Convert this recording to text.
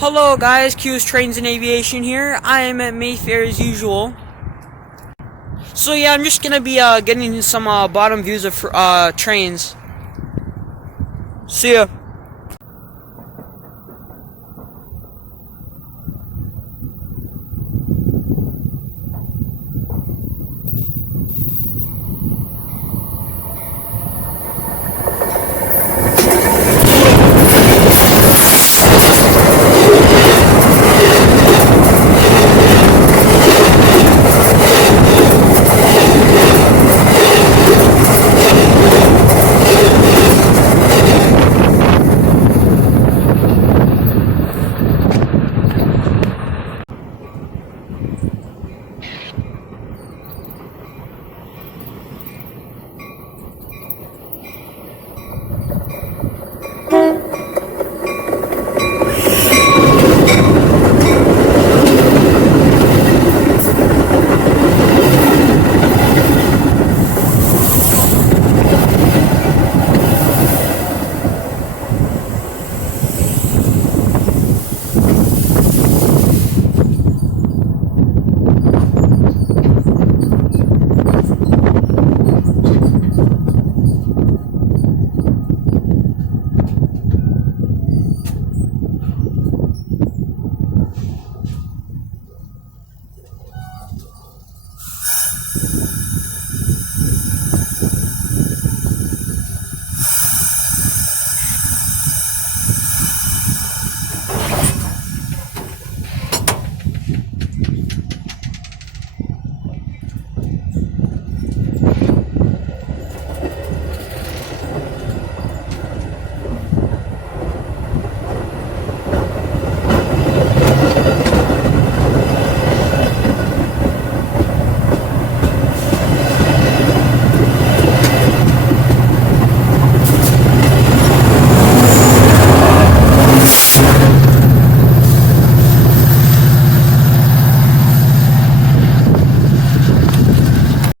Hello guys, Q's Trains and Aviation here. I am at Mayfair as usual. So yeah, I'm just gonna be getting some bottom views of trains. See ya.